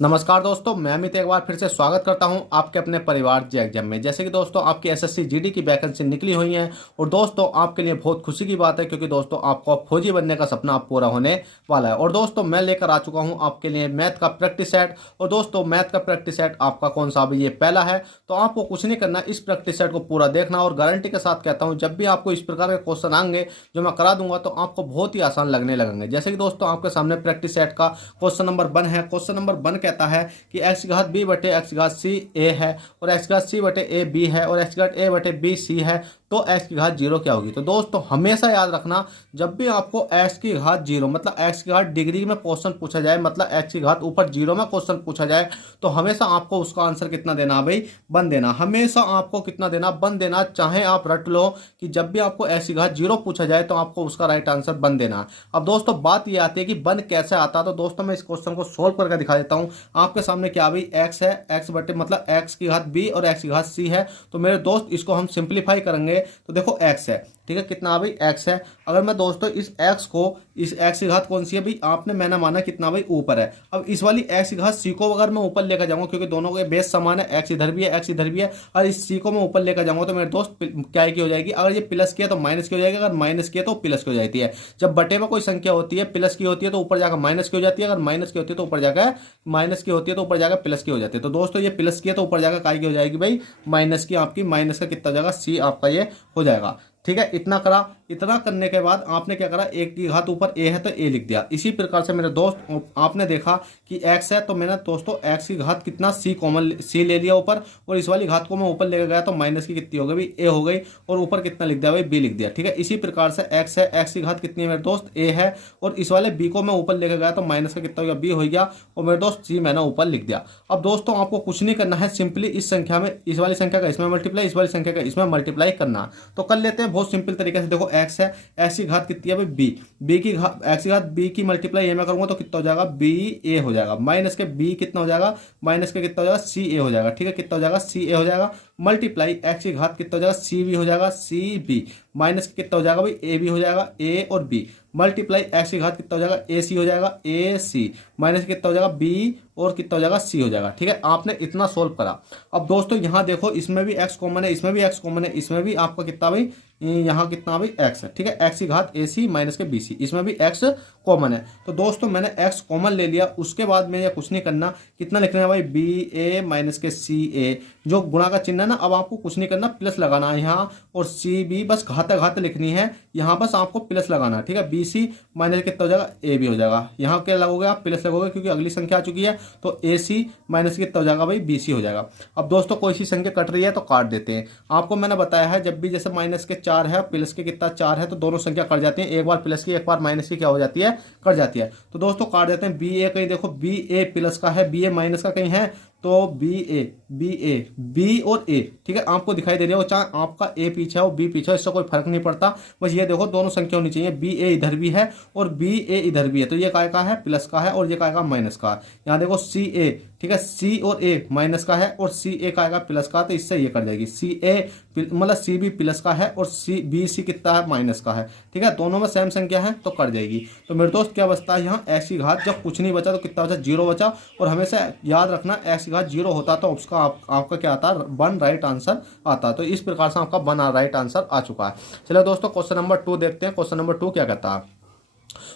नमस्कार दोस्तों, मैं अमित एक बार फिर से स्वागत करता हूं आपके अपने परिवार जी एग्जाम में। जैसे कि दोस्तों आपकी एसएससी जीडी की वैकेंसी निकली हुई है और दोस्तों आपके लिए बहुत खुशी की बात है क्योंकि दोस्तों आपको अब फौजी बनने का सपना अब पूरा होने वाला है। और दोस्तों मैं लेकर आ चुका हूं आपके लिए मैथ का प्रैक्टिस सेट। और दोस्तों मैथ का प्रैक्टिस सेट आपका कौन सा, अभी ये पहला है तो आपको कुछ नहीं करना, इस प्रैक्टिस सेट को पूरा देखना। और गारंटी के साथ कहता हूँ, जब भी आपको इस प्रकार के क्वेश्चन आएंगे जो मैं करा दूंगा तो आपको बहुत ही आसान लगने लगेंगे। जैसे कि दोस्तों आपके सामने प्रैक्टिस सेट का क्वेश्चन नंबर 1 है। क्वेश्चन नंबर 1 कहता है कि एक्स की घात बी बटे एक्स की घात सी ए है और एक्स की घात सी बटे ए बी है और एक्स की घात ए बटे बी सी है, तो एक्स की घात जीरो क्या होगी। तो दोस्तों हमेशा याद रखना, जब भी आपको एक्स की घात जीरो मतलब एक्स की घात डिग्री में क्वेश्चन पूछा जाए, मतलब एक्स की घात ऊपर जीरो में क्वेश्चन पूछा जाए, तो हमेशा आपको उसका आंसर कितना देना भाई, बन देना। हमेशा आपको कितना देना, बन देना। चाहे आप रट लो कि जब भी आपको एक्स की घात जीरो पूछा जाए तो आपको उसका राइट आंसर बन देना। अब दोस्तों बात ये आती है कि बन कैसे आता है। तो दोस्तों मैं इस क्वेश्चन को सोल्व करके दिखा देता हूं आपके सामने। क्या भाई एक्स है, एक्स बटे मतलब एक्स की घात बी और एक्स की घात सी है। तो मेरे दोस्त इसको हम सिंप्लीफाई करेंगे तो देखो एक्स है, ठीक है, कितना भाई एक्स है। अगर मैं दोस्तों इस एक्स को, इस एक्स की घात कौन सी है भाई, आपने मैंने माना कितना भाई ऊपर है। अब इस वाली एक्स की घात सी को अगर मैं ऊपर लेकर जाऊंगा, क्योंकि दोनों के बेस समान है, एक्स इधर भी है एक्स इधर भी है, और इस सी को मैं ऊपर लेकर जाऊंगा तो मेरे दोस्त क्या की हो जाएगी, अगर ये प्लस किया तो माइनस की हो जाएगी, अगर माइनस किया तो प्लस की हो जाती है। जब बटे में कोई संख्या होती है प्लस की होती है तो ऊपर जाकर माइनस की हो जाती है, अगर माइनस की होती है तो ऊपर जाकर माइनस की होती है तो ऊपर जाकर प्लस की हो जाती है। तो दोस्तों ये प्लस की है तो ऊपर जाकर काय की हो जाएगी भाई, माइनस की। आपकी माइनस का कितना जाएगा, सी आपका ये हो जाएगा। ठीक है, इतना करा। इतना करने के बाद आपने क्या करा, एक की घात ऊपर ए है तो ए लिख दिया। इसी प्रकार से मेरे दोस्त आपने देखा कि एक्स है तो मैंने दोस्तों एक्स की घात कितना सी कॉमन सी ले लिया ऊपर, और इस वाली घात को मैं ऊपर लेकर गया तो माइनस की कितनी हो गई भाई, ए हो गई, और ऊपर कितना लिख दिया भाई, बी लिख दिया। ठीक है, इसी प्रकार से एक्स है, एक्स की घात कितनी है मेरे दोस्त, ए है, और इस वाले बी को मैं ऊपर लेकर गया तो माइनस का कितना हो गया, बी हो गया, और मेरे दोस्त सी मैंने ऊपर लिख दिया। अब दोस्तों आपको कुछ नहीं करना है, सिंपली इस संख्या में, इस वाली संख्या का इसमें मल्टीप्लाई, इस वाली संख्या का इसमें मल्टीप्लाई करना। तो कर लेते हैं बहुत सिंपल तरीके से। देखो एक्स है, एक्स की घात कितनी है भाई बी, बी की घात, एक्स की घात बी की मल्टीप्लाई ये मैं करूंगा तो कितना हो जाएगा, बी ए हो जाएगा, माइनस के बी कितना हो जाएगा, माइनस के कितना हो जाएगा, सी ए हो जाएगा। ठीक है, कितना हो जाएगा, सी ए हो जाएगा, मल्टीप्लाई एक्स की घात कितना हो जाएगा, सी बी हो जाएगा, सी बी, माइनस के कितना हो जाएगा भाई, ए बी हो जाएगा, ए और बी, मल्टीप्लाई एक्स की घात कितना हो जाएगा, ए सी हो जाएगा, ए सी, माइनस कितना हो जाएगा, बी, और कितना हो जाएगा, सी हो जाएगा। ठीक है, आपने इतना सोल्व करा। अब दोस्तों यहां देखो, इसमें भी एक्स कॉमन है, इसमें भी एक्स कॉमन है, इसमें भी आपका कितना भाई, यहाँ कितना भाई एक्स है। ठीक है, एक्स की घात ए सी माइनस के बी सी, इसमें भी एक्स कॉमन है। तो दोस्तों मैंने एक्स कॉमन ले लिया, उसके बाद में कुछ नहीं करना, कितना लिखना है भाई, बी ए माइनस के सी ए, जो गुणा का चिन्ह है ना, अब आपको कुछ नहीं करना, प्लस लगाना है यहाँ, और सी बी बस घात घात लिखनी है, यहाँ बस आपको प्लस लगाना है। ठीक है, बी सी माइनस कितना हो जाएगा, ए बी हो जाएगा, यहाँ क्या लगोगे आप, प्लस लगोगे क्योंकि अगली संख्या आ चुकी है, तो ए सी माइनस कितना हो जाएगा भाई, बी सी हो जाएगा। अब दोस्तों कोई सी संख्या कट रही है तो काट देते हैं। आपको मैंने बताया है जब भी जैसे माइनस के 4 है प्लस के कितना 4 है तो दोनों संख्या कट जाती है, एक बार प्लस की एक बार माइनस की क्या हो जाती है, कट जाती है। तो दोस्तों काट देते हैं। बी ए कहीं देखो, बी ए प्लस का है, बी ए माइनस का कहीं है, तो बी ए बी और ए, ठीक है, आपको दिखाई दे रही है, चाहे आपका ए पीछे हो बी पीछे हो, इससे कोई फर्क नहीं पड़ता। बस ये देखो दोनों संख्या होनी चाहिए, बी ए इधर भी है और बी ए इधर भी है, तो ये काय का है, प्लस का है, और ये काय का, माइनस का है। यहाँ देखो सी ए, ठीक है, सी और ए माइनस का है और सी ए का आएगा प्लस का, तो इससे ये कर जाएगी, सी ए मतलब सी बी प्लस का है और सी बी सी कितना है, माइनस का है। ठीक है, दोनों में सेम संख्या है तो कर जाएगी। तो मेरे दोस्त क्या बचता है यहाँ, एक्स की घात, जब कुछ नहीं बचा तो कितना बचा, जीरो बचा। और हमेशा याद रखना एक्स की घात जीरो होता तो उसका आपका क्या आता है, वन राइट आंसर आता। तो इस प्रकार से आपका वन राइट आंसर आ चुका है। चलो दोस्तों क्वेश्चन नंबर 2 देखते हैं। क्वेश्चन नंबर 2 क्या कहता है।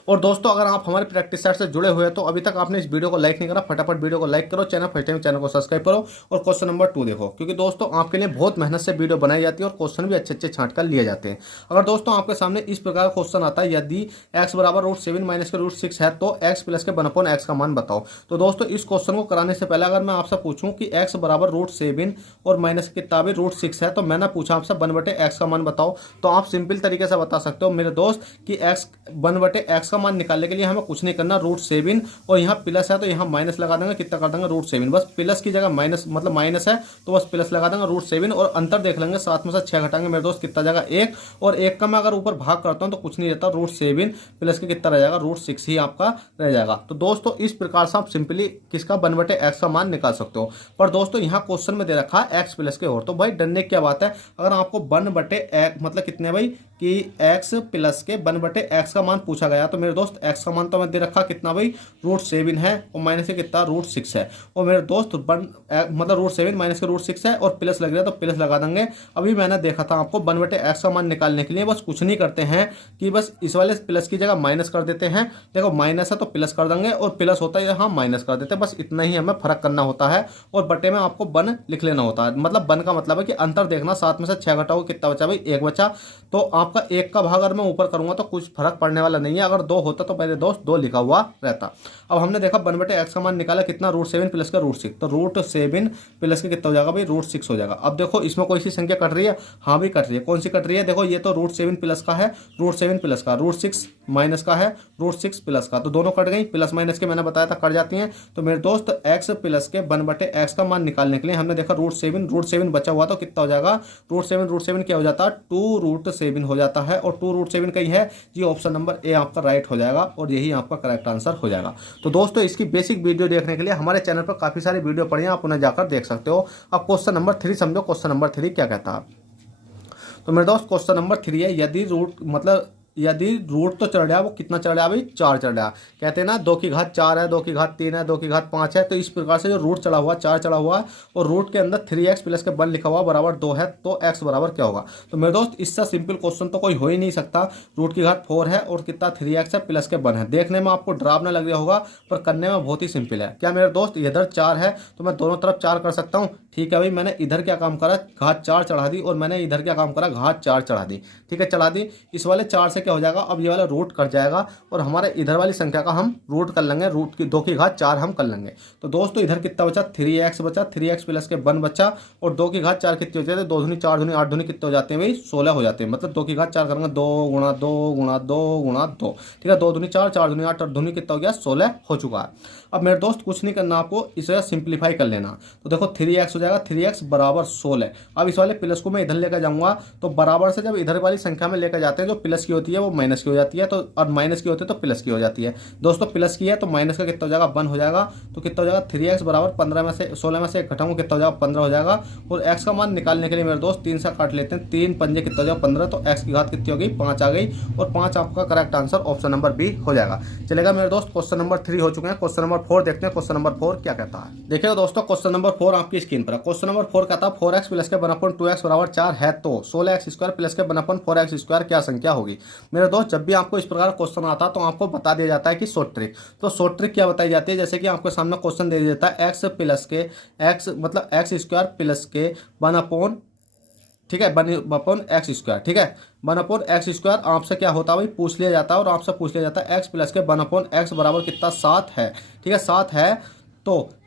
और दोस्तों अगर आप हमारे प्रैक्टिस सेट से जुड़े हुए हैं तो अभी तक आपने इस वीडियो को लाइक नहीं करा, फटाफट वीडियो को लाइक करो, चैनल फर्स्ट टाइम चैनल को सब्सक्राइब करो और क्वेश्चन नंबर 2 देखो, क्योंकि दोस्तों आपके लिए बहुत मेहनत से वीडियो बनाई जाती है और क्वेश्चन भी अच्छे अच्छे छांट कर लिए जाते हैं। अगर दोस्तों आपके सामने इस प्रकार का क्वेश्चन आता है, यदि x बराबर √7 माइनस के √6 है तो x प्लस के 1/x का मान बताओ। तो दोस्तों इस क्वेश्चन को कराने से पहले अगर मैं आपसे पूछूं कि x बराबर √7 और माइनस के कितना भी √6 है, तो मैंने पूछा आपसे 1/x का मान बताओ, तो आप सिंपल तरीके से बता सकते हो मेरे दोस्त कि x 1/x का मान निकालने के लिए हमें कुछ नहीं करना, √7 और यहाँ प्लस है तो यहाँ माइनस लगा देंगे, कितना कर देंगे, √7, बस प्लस की जगह माइनस, मतलब माइनस है तो बस प्लस लगा देंगे √7, और अंतर देख लेंगे, 7 में से 6 घटाएंगे मेरे दोस्त, कितना जाएगा 1, और 1 का मैं अगर ऊपर भाग करता हूँ तो कुछ नहीं रहता, √7 प्लस के कितना रह जाएगा, √6 ही आपका रह जाएगा। तो दोस्तों इस प्रकार से आप सिंपली किसका 1/x का मान निकाल सकते हो। पर दोस्तों यहाँ क्वेश्चन में दे रखा है x प्लस के, और तो भाई डरने की क्या बात है, अगर आपको 1/x मतलब कितने भाई कि x प्लस के 1/x का मान पूछा गया। तो मेरे दोस्त x का मान तो मैं दे रखा कितना भाई, √7 है, और माइनस के कितना √6 है। और मेरे दोस्त मतलब √7 माइनस के √6 है और प्लस लग रहा है तो प्लस लगा देंगे। अभी मैंने देखा था आपको 1/x का मान निकालने के लिए बस कुछ नहीं करते हैं कि बस इस वाले प्लस की जगह माइनस कर देते हैं। देखो माइनस है तो प्लस कर देंगे, और प्लस होता है हाँ माइनस कर देते हैं, बस इतना ही हमें फर्क करना होता है। और बटे में आपको 1 लिख लेना होता है। मतलब 1 का मतलब है कि अंतर देखना, 7 में से 6 घटाओ कितना बचा भाई, 1 बचा। तो आपका 1 का भाग अगर मैं ऊपर करूंगा तो कुछ फर्क पड़ने वाला नहीं है। अगर 2 होता तो मेरे दोस्त 2 लिखा हुआ रहता। अब हमने देखा 1/x का मान निकाला कितना, √7 प्लस का √6, तो √7 प्लस के कितना हो जाएगा भाई, √6 हो जाएगा। अब देखो इसमें कोई सी संख्या कट रही है, हाँ भी कट रही है। कौन सी कट रही है, देखो ये तो √7 प्लस का है, √7 प्लस का, √6 माइनस का है, √6 प्लस का, तो दोनों कट गई। प्लस माइनस के मैंने बताया था कट जाती हैं। तो मेरे दोस्त x प्लस के 1/x का मान निकालने के लिए हमने देखा √7 बचा हुआ तो कितना हो जाएगा, √7 क्या हो जाता है, 2√7 हो जाता है। और 2√7 का ही है जी, ऑप्शन नंबर ए आपका राइट हो जाएगा और यही आपका करेक्ट आंसर हो जाएगा। तो दोस्तों इसकी बेसिक वीडियो देखने के लिए हमारे चैनल पर काफी सारी वीडियो पड़ी हैं, आप उन्हें जाकर देख सकते हो। अब क्वेश्चन नंबर 3 समझो, क्वेश्चन नंबर 3 क्या कहता है। तो मेरे दोस्त क्वेश्चन नंबर 3 है, यदि रूट तो चढ़ रहा है, वो कितना चढ़ रहा है भाई, 4 चढ़ रहा है। कहते हैं ना 2 की घात 4 है, 2 की घात 3 है, 2 की घात 5 है। तो इस प्रकार से जो रूट चढ़ा हुआ 4 चढ़ा हुआ है और रूट के अंदर 3x प्लस के 1 लिखा हुआ बराबर 2 है, तो x बराबर क्या होगा। तो मेरे दोस्त इससे सिंपल क्वेश्चन तो कोई हो ही नहीं सकता। रूट की घात 4 है और कितना 3x है प्लस के 1 है। देखने में आपको डरावना लग रहा होगा पर करने में बहुत ही सिंपल है। क्या मेरे दोस्त, इधर 4 है तो मैं दोनों तरफ 4 कर सकता हूँ। ठीक है भाई, मैंने इधर क्या काम करा, घात 4 चढ़ा दी, और मैंने इधर क्या काम करा, घात 4 चढ़ा दी। ठीक है, चढ़ा दी। इस वाले 4 से क्या हो जाएगा, अब ये वाला रूट कट जाएगा और हमारे इधर वाली संख्या का हम रूट कर लेंगे, रूट की 2 की घात 4 हम कर लेंगे। तो दोस्तों इधर कितना बचा, 3x बचा, 3x प्लस के 1 बचा, और 2 की घात 4 कितने हो जाते हैं, 2 दूनी 4 दूनी 8 दूनी कितने हो जाते हैं भाई, 16 हो जाते हैं। मतलब 2 की घात 4 करेंगे, 2 गुणा 2 गुणा 2 गुणा 2। ठीक है, 2 दूनी 4, 4 दूनी 8, 8 दूनी कितना हो गया, 16 हो चुका है। अब मेरे दोस्त कुछ नहीं करना, आपको इसे सिंप्लीफाई कर लेना। तो देखो 3x हो जाएगा, 3x बराबर 16। अब इस वाले प्लस को मैं इधर लेकर जाऊंगा, तो बराबर से जब इधर वाली संख्या में लेकर जाते हैं, जो प्लस की होती है वो माइनस की हो जाती है, तो और माइनस की होती है तो प्लस की हो जाती है। दोस्तों प्लस की है तो माइनस का कितना हो जाएगा, 1 हो जाएगा। तो कितना हो जाएगा, 3x बराबर 15 में से 16 में से 1 घटाऊंगा कितना हो जाएगा, 15 हो जाएगा। और x का मान निकालने के लिए मेरे दोस्त 3 से काट लेते हैं, 3 पंजे कितना हो जाएगा, 15। तो x की घात कितनी हो गई, 5 आ गई, और 5 आपका correct answer option number B हो जाएगा। चलेगा मेरे दोस्त, क्वेश्चन नंबर 3 हो चुके हैं। क्वेश्चन नंबर 4 देखते हैं, क्वेश्चन नंबर 4 क्या कहता है। देखिएगा दोस्तों, क्वेश्चन नंबर 4 आपकी स्क्रीन पर है। क्वेश्चन नंबर 4 कहता है 4x प्लस के 1/2x बराबर 4 है, तो 16x² प्लस के 1/4x² क्या संख्या होगी। मेरे दोस्त जब भी आपको इस प्रकार क्वेश्चन आता है तो आपको बता दिया जाता है कि शॉर्ट ट्रिक। तो शॉर्ट ट्रिक क्या बताई जाती है, जैसे कि आपके सामने क्वेश्चन दे दिया जाता है x प्लस के x मतलब x² प्लस के 1/, ठीक है, 1/x²। ठीक है, 1/x² आपसे क्या होता है भाई, पूछ लिया जाता है, और आपसे पूछ लिया जाता है x प्लस के 1/x बराबर कितना, 7 है। ठीक है, 7 है।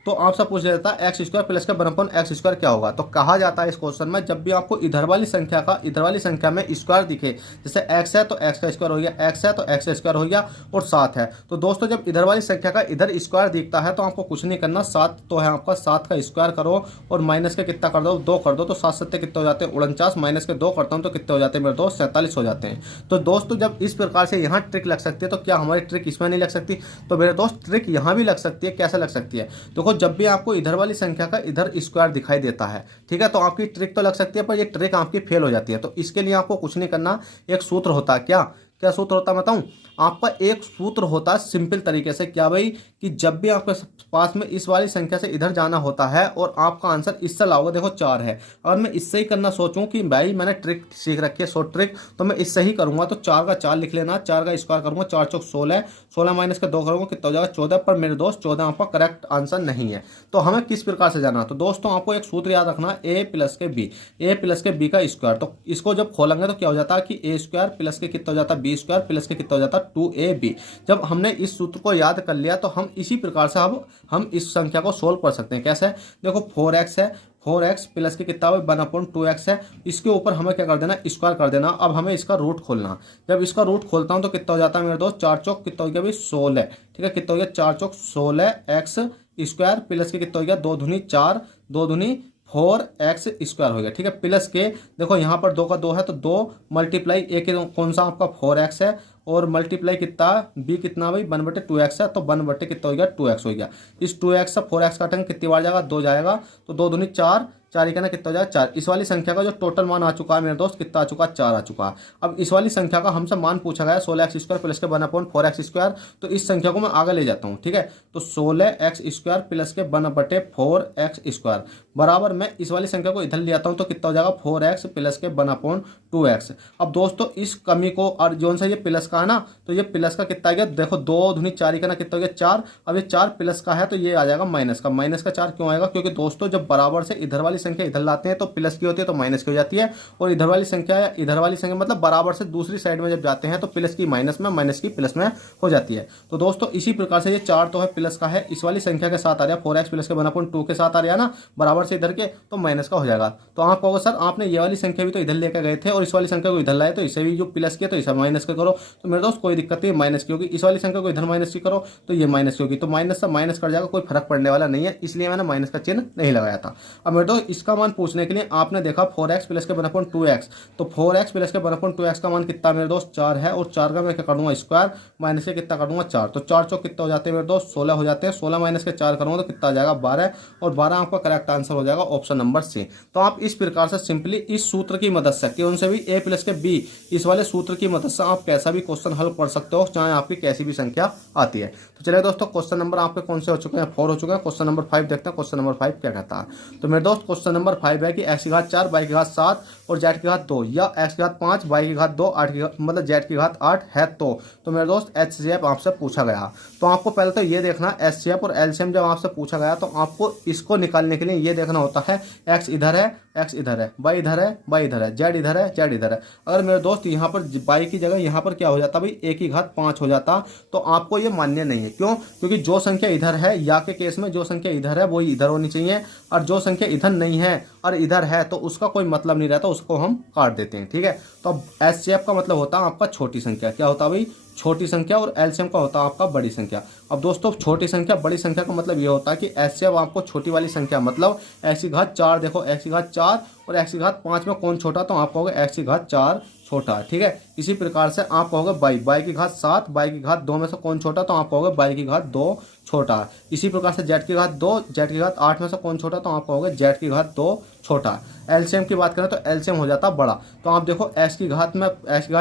तो आपसे पूछ लिया जाता है x² प्लस के 1/x² क्या होगा। तो कहा जाता है इस क्वेश्चन में, जब भी आपको इधर वाली संख्या में स्क्वायर दिखे, जैसे x है तो x का स्क्वायर हो गया, x है तो x का स्क्वायर हो गया, और 7 है। तो दोस्तों जब इधर वाली संख्या का इधर स्क्वायर दिखता है तो आपको कुछ नहीं करना, 7 तो है आपका, 7 का स्क्वायर करो और माइनस के कितना कर दो, 2 कर दो। तो 7 7 कितने हो जाते हैं, 49, माइनस के 2 करता हूँ तो कितने हो जाते हैं मेरे दोस्त, 47 हो जाते हैं। तो दोस्तों जब इस प्रकार से यहाँ ट्रिक लग सकती है तो क्या हमारी ट्रिक इसमें नहीं लग सकती। तो मेरे दोस्त ट्रिक यहाँ भी लग सकती है। कैसे लग सकती है, देखो जब भी आपको इधर वाली संख्या का इधर स्क्वायर दिखाई देता है, ठीक है, तो आपकी ट्रिक तो लग सकती है, पर ये ट्रिक आपकी फेल हो जाती है। तो इसके लिए आपको कुछ नहीं करना, एक सूत्र होता है। क्या सूत्र होता है बताऊं, आपका एक सूत्र होता है सिंपल तरीके से। क्या भाई, कि जब भी आपके पास में इस वाली संख्या से इधर जाना होता है और आपका आंसर इससे लाओगे, देखो 4 है, अगर मैं इससे ही करना सोचूं कि भाई मैंने ट्रिक सीख रखी है शॉर्ट ट्रिक, तो मैं इससे ही करूंगा। तो 4 का 4 लिख लेना, 4 का स्क्वायर करूंगा, 4 चौक 16, 16 माइनस का 2 करूंगा कितना हो जाएगा, 14। पर मेरे दोस्त 14 आपका करेक्ट आंसर नहीं है। तो हमें किस प्रकार से जाना, तो दोस्तों आपको एक सूत्र याद रखना, a प्लस के b का स्क्वायर। तो इसको जब खोलेंगे तो क्या हो जाता है कि a² प्लस के कितना हो जाता है, b² प्लस के कितना हो जाता है, 2ab। जब हमने इस सूत्र को याद कर लिया तो हम इसी प्रकार से अब हम इस संख्या को सोल्व कर सकते हैं। कैसे, देखो 4x है, 4x प्लस के कितना 1/2x है, इसके ऊपर हमें क्या कर देना, स्क्वायर कर देना। अब हमें इसका रूट खोलना, जब इसका रूट खोलता हूं तो कितना हो जाता है मेरे दोस्त, 4 चौक कितना हो गया भाई 16। ठीक है, कितना हो गया 4 चौक 16x² प्लस के कितना हो गया 2 दूनी 4, 2 दूनी 4x² हो गया। ठीक है, प्लस के देखो यहाँ पर 2 का 2 है तो 2 मल्टीप्लाई एक कौन सा आपका 4x है, और मल्टीप्लाई कितना b कितना भाई 1/2x है, तो 1 कितना हो गया 2x हो गया। इस 2x से 4x काटेंगे कितनी बार जाएगा, 2 जाएगा, तो 2 दूनी 4, 4 का ना कितना हो जाएगा 4। इस वाली संख्या का जो टोटल मान आ चुका है मेरे दोस्त कितना आ चुका है 4 आ चुका है। अब इस वाली संख्या का हमसे मान पूछा गया 16x² प्लस के 1/4x²। तो इस संख्या को मैं आगे ले जाता हूँ, ठीक है। तो 16x² प्लस के 1/4x² बराबर मैं इस वाली संख्या को इधर ले आता हूँ तो कितना हो जाएगा 4x प्लस के 1/2x। अब दोस्तों इस कमी को, और जोन सा ये प्लस का है ना, तो ये प्लस का कितना आ गया, देखो 2 दूनी 4 का ना कितना हो गया 4। अब ये 4 प्लस का है तो ये आ जाएगा माइनस का। माइनस का 4 क्यों आएगा, क्योंकि दोस्तों जब बराबर से इधर वाली संख्या इधर लाते हैं तो प्लस की होती है तो माइनस की हो जाती है, और इधर वाली संख्या या इधर वाली संख्या मतलब बराबर से दूसरी साइड में जब जाते हैं तो प्लस की माइनस में, माइनस की प्लस में हो जाती है। तो दोस्तों इसी प्रकार से ये 4 तो है प्लस का है, इस वाली संख्या के साथ आ रहा है 4x प्लस के 1/2 के साथ आ रहा है ना, बराबर से इधर के, तो माइनस का हो जाएगा। तो आप कहोगे सर आपने ये वाली संख्या भी तो इधर लेकर गए थे और इस वाली संख्या को इधर लाए, तो इसे भी जो प्लस किया तो इसे माइनस का करो। तो मेरे दोस्त कोई दिक्कत नहीं, माइनस की होगी। इस वाली संख्या को इधर माइनस की करो तो ये माइनस की होगी, तो माइनस से माइनस कर जाएगा, कोई फर्क पड़ने वाला नहीं है, इसलिए मैंने माइनस का चिन्ह नहीं लगाया था। अब मेरे दोस्त इसका मान पूछने के लिए आपने देखा 4x प्लस के 1/2x, तो 4x प्लस के 1/2x का मान कितना मेरे दोस्त 4 है, और 4 का मैं क्या कर दूंगा स्क्वायर, माइनस के कितना कर दूंगा 4, तो 4 चौक कितना हो जाते हैं मेरे दोस्त 16 हो जाते हैं। 16 माइनस के 4 करूंगा तो कितना आ जाएगा 12, और 12 आपका करेक्ट आंसर हो जाएगा ऑप्शन नंबर सी। तो आप इस प्रकार से सिंपली इस सूत्र की मदद से कौन से भी a प्लस के b, इस वाले सूत्र की मदद से आप कैसा भी क्वेश्चन हल कर सकते हो, चाहे आपकी कैसी भी संख्या आती है। तो चलिए दोस्तों क्वेश्चन नंबर आपके कौन से हो चुके हैं, 4 हो चुके हैं। क्वेश्चन नंबर 5 देखते हैं, क्वेश्चन नंबर 5 क्या कहता है। तो मेरे दोस्त क्वेश्चन नंबर 5 है कि x की घात 4 y की घात 7 और z की घात 2 या x की घात 5 y की घात 2 8 की मतलब z की घात 8 है। तो मेरे दोस्त HCF आपसे पूछा गया, तो आपको पहले तो ये देखना HCF और LCM जब आपसे पूछा गया तो आपको इसको निकालने के लिए ये देखना होता है x इधर है, x इधर है, y इधर है, y इधर है, z इधर है, z इधर है। अगर मेरे दोस्त यहाँ पर y की जगह यहाँ पर क्या हो जाता भाई a की घात 5 हो जाता, तो आपको ये मान्य नहीं है। क्यों, क्योंकि जो संख्या इधर है या के केस में जो संख्या इधर है वो इधर होनी चाहिए, और जो संख्या इधर नहीं है और इधर है तो उसका कोई मतलब नहीं रहता, उसको हम काट देते हैं, ठीक है। तो अब HCF का मतलब होता है आपका छोटी संख्या, क्या होता है भाई छोटी संख्या, और LCM का होता है आपका बड़ी संख्या। अब दोस्तों छोटी संख्या बड़ी संख्या का मतलब ये होता है कि HCF आपको छोटी वाली संख्या मतलब x की घात 4, देखो x की घात 4 और x की घात 5 में कौन छोटा, तो आप कहोगे x की घात 4 छोटा है, ठीक है। इसी प्रकार से आप कहोगे y की घात 7 y की घात 2 में से कौन छोटा, तो आप कहोगे y की घात 2 छोटा है। इसी प्रकार से z की घात 2 z की घात 8 में से कौन छोटा, तो आप कहोगे z की घात 2 छोटा है। LCM की बात करें तो LCM हो जाता बड़ा, तो आप देखो x की घात 4 x की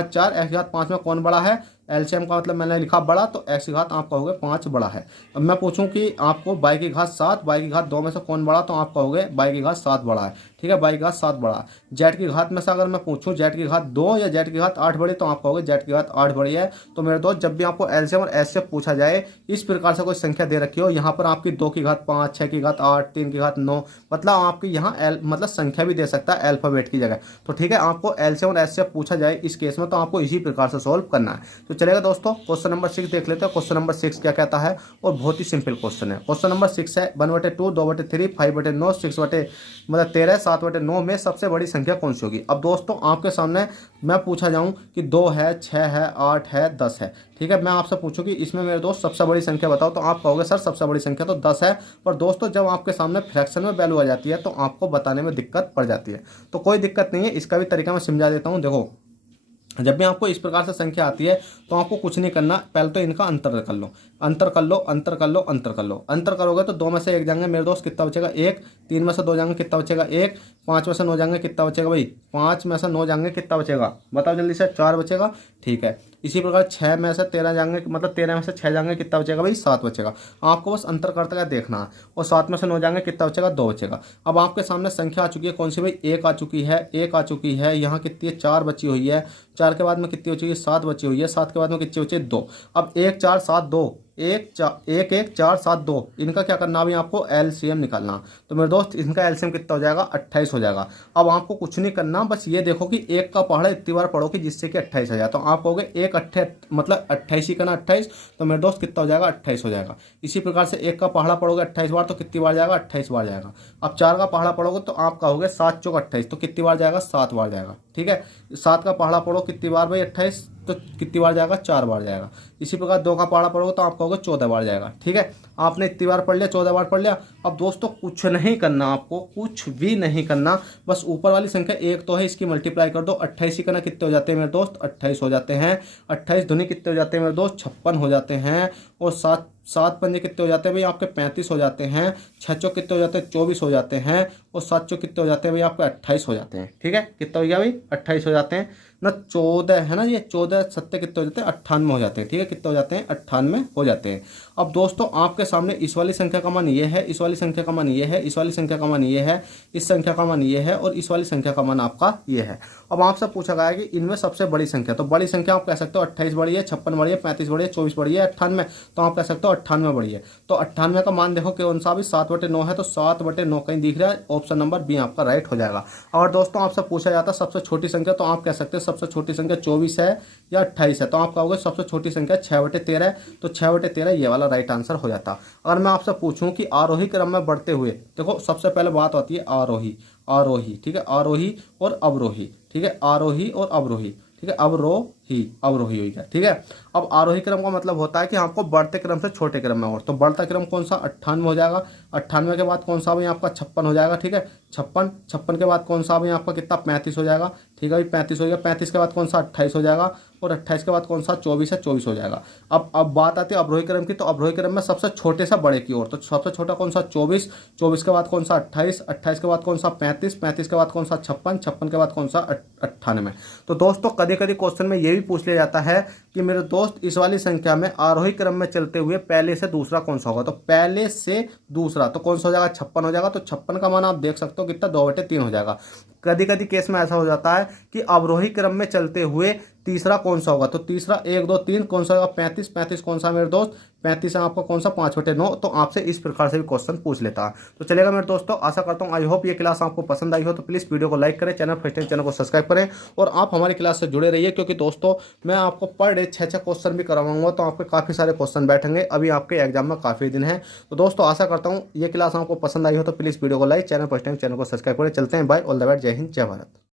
घात 5 में कौन बड़ा है, LCM का मतलब मैंने लिखा बड़ा, तो x की घात आप कहोगे 5 बड़ा है। अब मैं पूछूं कि आपको y की घात 7 y की घात 2 में से कौन बड़ा, तो आप कहोगे y की घात 7 बड़ा है, ठीक है, y की घात 7 बड़ा है। z की घात में से अगर मैं पूछूं z की घात 2 या z की घात 8 बड़ी, तो आप कहोगे z की घात 8 बड़ी है। तो मेरे दोस्त जब भी आपको LCM और HCF पूछा जाए, इस प्रकार से कोई संख्या दे रखी हो, यहाँ पर आपकी 2 की घात 5 6 की घात 8 3 की घात 9, मतलब आपकी यहाँ मतलब संख्या भी दे सकता है अल्फाबेट की जगह, तो ठीक है। आपको LCM और HCF पूछा जाए इस केस में तो आपको इसी प्रकार से सॉल्व करना है। तो चलेगा दोस्तों क्वेश्चन नंबर 6 देख लेते हैं। क्वेश्चन नंबर 6 क्या कहता है, और बहुत ही सिंपल क्वेश्चन है। क्वेश्चन नंबर 6 है 1/2 2/3 5/9 6 मतलब 13 7/9 में सबसे बड़ी संख्या कौन सी होगी। अब दोस्तों आपके सामने मैं पूछा जाऊं कि 2 है 6 है 8 है 10 है, ठीक है। मैं आपसे पूछूं कि इसमें मेरे दोस्त सबसे बड़ी संख्या बताओ, तो आप कहोगे सर सबसे बड़ी संख्या तो 10 है, पर दोस्तों जब आपके सामने फ्रैक्शन में वैल्यू आ जाती है तो आपको बताने में दिक्कत पड़ जाती है। तो कोई दिक्कत नहीं है, इसका भी तरीका मैं समझा देता हूँ। देखो जब भी आपको इस प्रकार से संख्या आती है तो आपको कुछ नहीं करना, पहले तो इनका अंतर कर लो, अंतर कर लो, अंतर कर लो, अंतर कर लो। अंतर करोगे तो 2 में से 1 जाएंगे मेरे दोस्त, कितना बचेगा 1, 3 में से 2 जाएंगे कितना बचेगा 1, 5 में से 9 जाएंगे कितना बचेगा भाई 5 में से 9 जाएंगे कितना बचेगा, बताओ जल्दी से 4 बचेगा, ठीक है। इसी प्रकार 6 में से 13 जाएंगे मतलब 13 में से 6 जाएंगे कितना बचेगा भाई 7 बचेगा। आपको बस अंतर करते हुए देखना है, और 7 में से 9 जाएंगे कितना बचेगा 2 बचेगा। अब आपके सामने संख्या आ चुकी है कौन सी भाई 1 आ चुकी है, 1 आ चुकी है, यहाँ कितनी है 4 बची हुई है, 4 के बाद में कितनी बची हुई है 7 बची हुई है, 7 के बाद में कितनी बची है 2। अब 1 4 7 2 1 4 7 2 इनका क्या करना अभी आपको LCM निकालना। तो मेरे दोस्त इनका LCM कितना हो जाएगा 28 हो जाएगा। अब आपको कुछ नहीं करना, बस ये देखो कि 1 का पहाड़ा इतनी बार पढ़ो कि जिससे कि 28 आ जाए। तो आप कहोगे 1 मतलब 28 ही करना 28, तो मेरे दोस्त कितना हो जाएगा 28 हो जाएगा। इसी प्रकार से 1 का पहाड़ा पढ़ोगे 28 बार तो कितनी बार जाएगा 28 बार जाएगा। अब 4 का पहाड़ा पढ़ोगे तो आप कहोगे 7 चौक 28, तो कितनी बार जाएगा 7 बार जाएगा, ठीक है। 7 का पहाड़ा पढ़ो कितनी बार भाई 28, तो कितनी बार जाएगा 4 बार जाएगा। इसी प्रकार 2 का पहाड़ा पढ़ोगे तो आप कहोगे 14 बार जाएगा, ठीक है। आपने इतनी बार पढ़ लिया 14 बार पढ़ लिया। अब दोस्तों कुछ नहीं करना, आपको कुछ भी नहीं करना, बस ऊपर वाली संख्या 1 तो है इसकी मल्टीप्लाई कर दो। 28 ही करना कितने हो जाते हैं मेरे दोस्त 28 हो जाते हैं। 28 दूनी कितने हो जाते हैं मेरे दोस्त 56 हो जाते हैं। और 7 सात पंजे कितने हो जाते हैं भाई आपके 35 हो जाते हैं, छः चौक कितने हो जाते हैं 24 हो जाते हैं, और सात चौक कितने हो जाते हैं भाई आपके 28 हो जाते हैं। ठीक है, कितना हो गया भाई 28 हो जाते हैं ना, 14 है ना, ये 14 सत्ते कितने हो जाते हैं 98 हो जाते हैं। ठीक है, कितने हो जाते हैं 98 हो जाते हैं। अब दोस्तों आपके सामने इस वाली संख्या का मान ये है, इस वाली संख्या का मान ये है, इस वाली संख्या का मान ये है, इस संख्या का मान ये है, और इस वाली संख्या का मान आपका ये है। अब आपसे पूछा गया है कि इनमें सबसे बड़ी संख्या, तो बड़ी संख्या आप कह सकते हो 28 बड़ी है, 56 बड़ी है, 35 बड़ी है, 24 बड़ी है, 98, तो आप कह सकते हो 98 बड़ी है। तो 98 का मान देखो कौन सा भी 7/9 है, तो 7/9 कहीं दिख रहा है, ऑप्शन नंबर बी आपका राइट हो जाएगा। और दोस्तों आपसे पूछा जाता है सबसे छोटी संख्या, तो आप कह सकते हो सबसे छोटी संख्या 24 है या 28 है, तो आप कहोगे सबसे छोटी संख्या 6/13 है, तो 6/13 ये वाला राइट आंसर हो जाता। अगर मैं आपसे पूछूं कि आरोही क्रम में बढ़ते हुए, देखो सबसे पहले बात आती है आरोही, आरोही, ठीक है, आरोही और अवरोही, ठीक है, आरोही और अवरोही, ठीक है, अवरोही, अवरोही हो गया। ठीक है, अब आरोही क्रम का मतलब होता है कि आपको बढ़ते क्रम से छोटे क्रम में, और तो बढ़ता क्रम कौन सा 98 हो जाएगा, 98 के बाद कौन सा भाई आपका 56 हो जाएगा। ठीक है, 56 के बाद कौन सा भाई आपका कितना 35 हो जाएगा। ठीक है भाई 35 हो गया, 35 के बाद कौन सा 28 हो जाएगा, और 28 के बाद कौन सा 24 है, 24 हो जाएगा। अब बात आती है अवरोही क्रम की, तो अवरोही क्रम में सबसे छोटे से बड़े की ओर, तो सबसे छोटा कौन सा 24, 24 के बाद कौन सा 28, 28 के बाद कौन सा 35, 35 के बाद कौन सा 56, 56 के बाद कौन सा 98। तो दोस्तों कभी कभी क्वेश्चन में ये भी पूछ लिया जाता है कि मेरे दोस्त इस वाली संख्या में आरोही क्रम में चलते हुए पहले से दूसरा कौन सा होगा, तो पहले से दूसरा तो कौन सा हो जाएगा 56 हो जाएगा। तो 56 का मान आप देख सकते हो कितना 2/3 हो जाएगा। कभी कभी केस में ऐसा हो जाता है कि अवरोही क्रम में चलते हुए तीसरा कौन सा होगा, तो तीसरा 1 2 3 कौन सा होगा 35, 35 कौन सा मेरे दोस्त 35 है आपका कौन सा 5/9। तो आपसे इस प्रकार से भी क्वेश्चन पूछ लेता है। तो चलेगा मेरे दोस्तों, आशा करता हूँ आई होप ये क्लास आपको पसंद आई हो, तो प्लीज़ वीडियो को लाइक करें, चैनल फर्स्ट टाइम चैनल को सब्सक्राइब करें, और आप हमारी क्लास से जुड़े रहिए, क्योंकि दोस्तों मैं आपको पर डे 6 क्वेश्चन भी करवाऊंगा, तो आपके काफ़ी सारे क्वेश्चन बैठेंगे। अभी आपके एग्जाम में काफ़ी दिन है। तो दोस्तों आशा करता हूँ ये क्लास आपको पसंद आई हो, तो प्लीज़ वीडियो को like, channel first time channel को सब्सक्राइब करें। चलते हैं, बाय, ऑल द बेस्ट, जय हिंद, जय भारत।